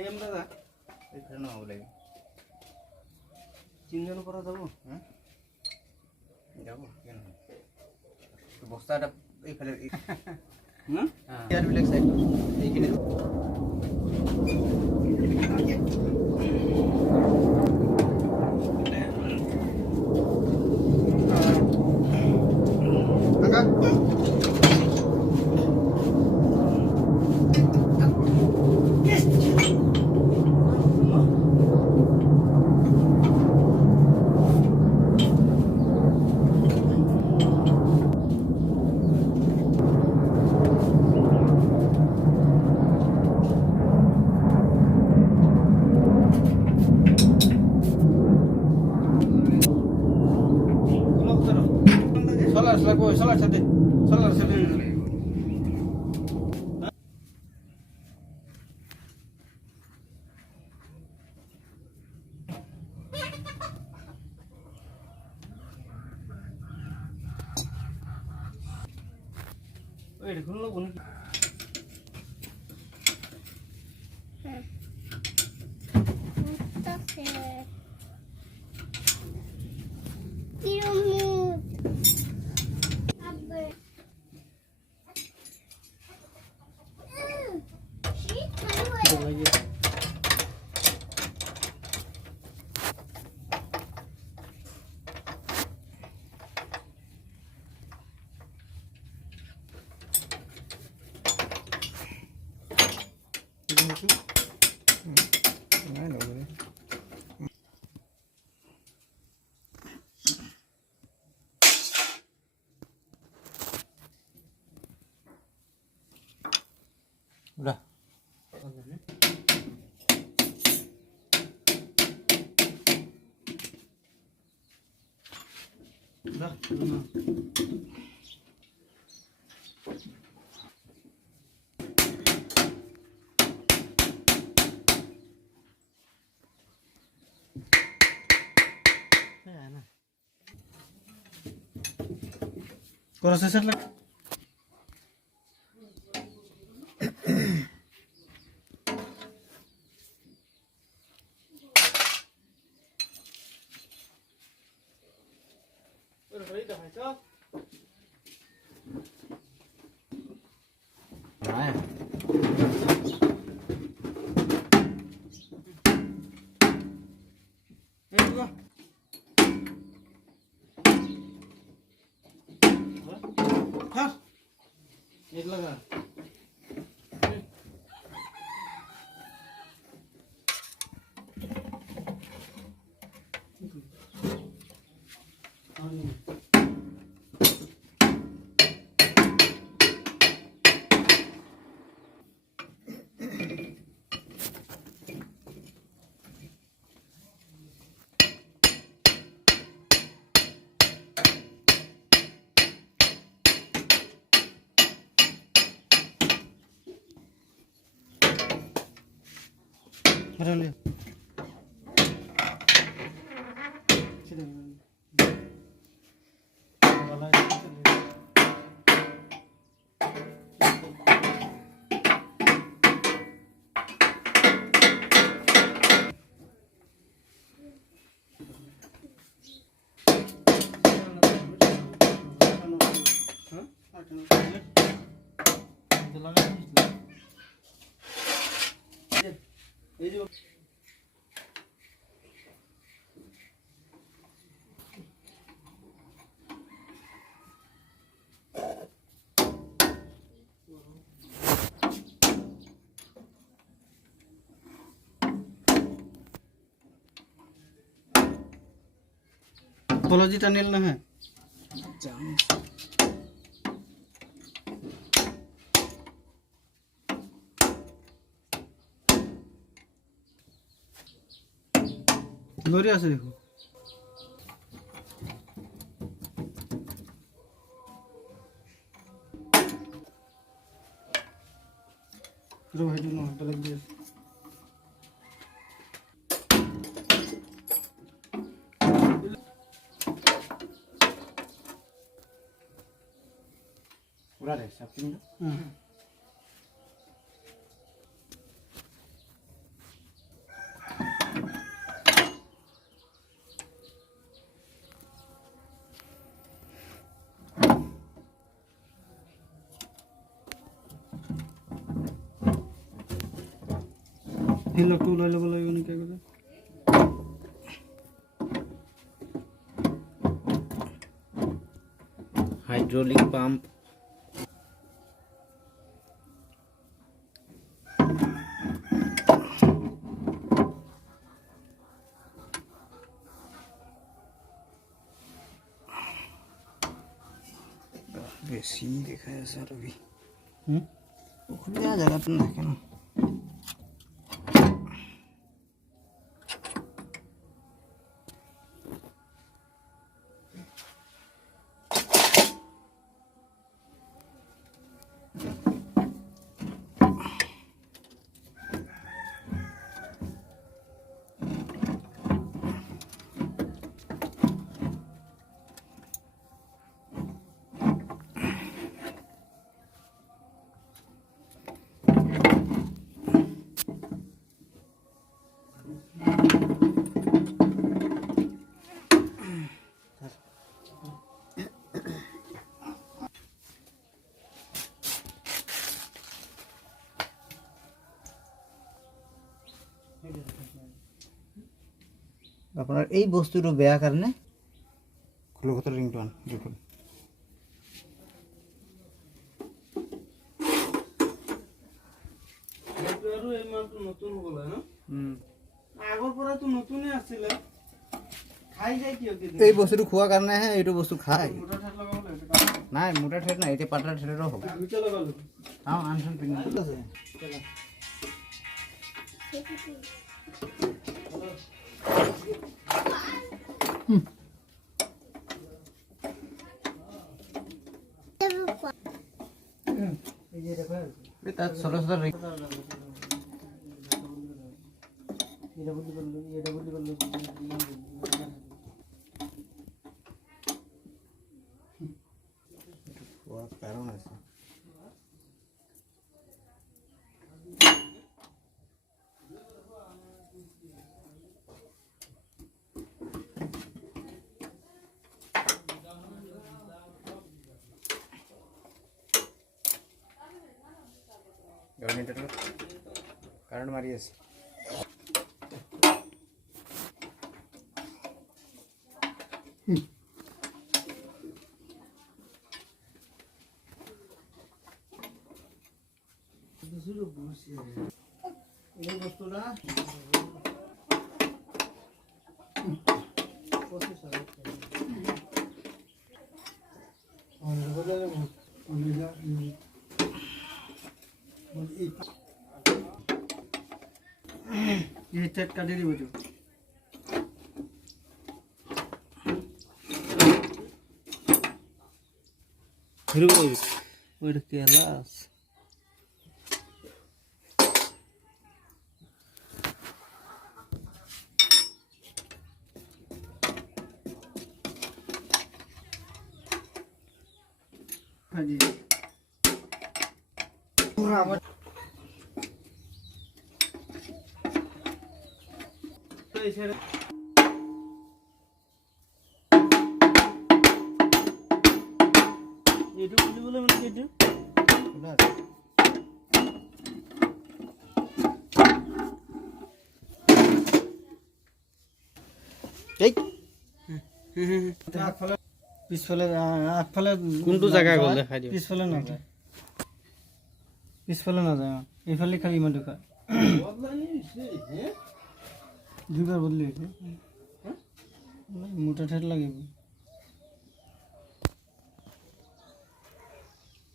M দাদা এখানে নাও লাগে তিনজন করা যাবো হ্যাঁ যাবো কেন তো বস্তাটা এই ফেলে হুম আর রিল্যাক্স একটু এইখানে solar saate ওই দেখুন লোক উনি udah udah proses lagi एक लगा Beralih. Apology tunnel ना है बढ़िया से देखो रो है जो ना लग गया पूरा है सब ठीक है এই লকটো ওলাই ল'ব লাগিব নেকি আগতে হাইড্রোলিক পাম্প বেশি দেখা আছে রবি অসুবিধা জায়গাটা না কেন আপনার এই বস্তুটো বেয়া কারণে কলকাতার রিংটো আন দেখুন আৰু এই মালটো নতুন হ'বলা ন আগৰ পৰা তো নতুনে আছিল খাই যায় কিয় এই বস্তুটো খোৱা কাৰণেহে এইটো বস্তু খায় মোটা ঠাত লগাব লাগে নাই মোটা ঠেট নাই এতিয়া পাতলা ঠেটেৰো হ'ব দুটা লগালো আনচোন পিন্ধি আছে তাত চলা চলা কারণ আছে কারেন্ট মারি আছে এই বস্তুটা এই টেট কাটি দিব তো ঘুরব ওইটা কেলাস হাজি পুরা তো এই ছেড়ে এটা বলি বলে মানে এটা এই পিছফালে আগফালে কোনটো জায়গা গ'ল দেখাই দিও পিছফালে না পিছফালে না যায় এইফালে খালি ইমান দুকা দুইবাৰ বদলি হৈছে মোটা ঠেট লাগিব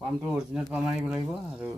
পাম্পটো অৰিজিনেল পাম্প আনিব লাগিব আৰু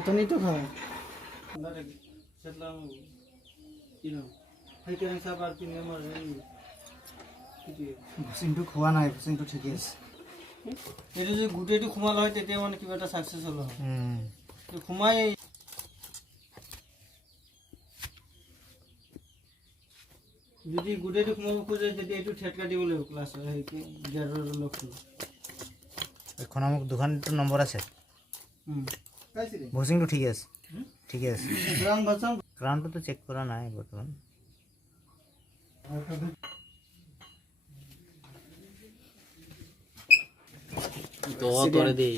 तो नहीं तो खा चलना किलो है के सब बार की नंबर है ভুচিংটো খোৱা নাই ভুচিংটো ঠিকে আছে এটা যে গুটেটো খুমাল হয় তেতিয়া মানে কিবা এটা সাকসেস হলো তো খুমাই যদি গুটেটো খুমাব খোজে যদি এটু ঠেটকা দিব লাগিব ক্লাস হয় কি গেৰৰ লক্ষ্য এখন মোক দোকানটো নম্বৰ আছে ভুচিংটো ঠিকে আছে ঠিকে আছে ক্ৰাউনটো তো চেক কৰা নাই বৰ্তমান তো তরে দেই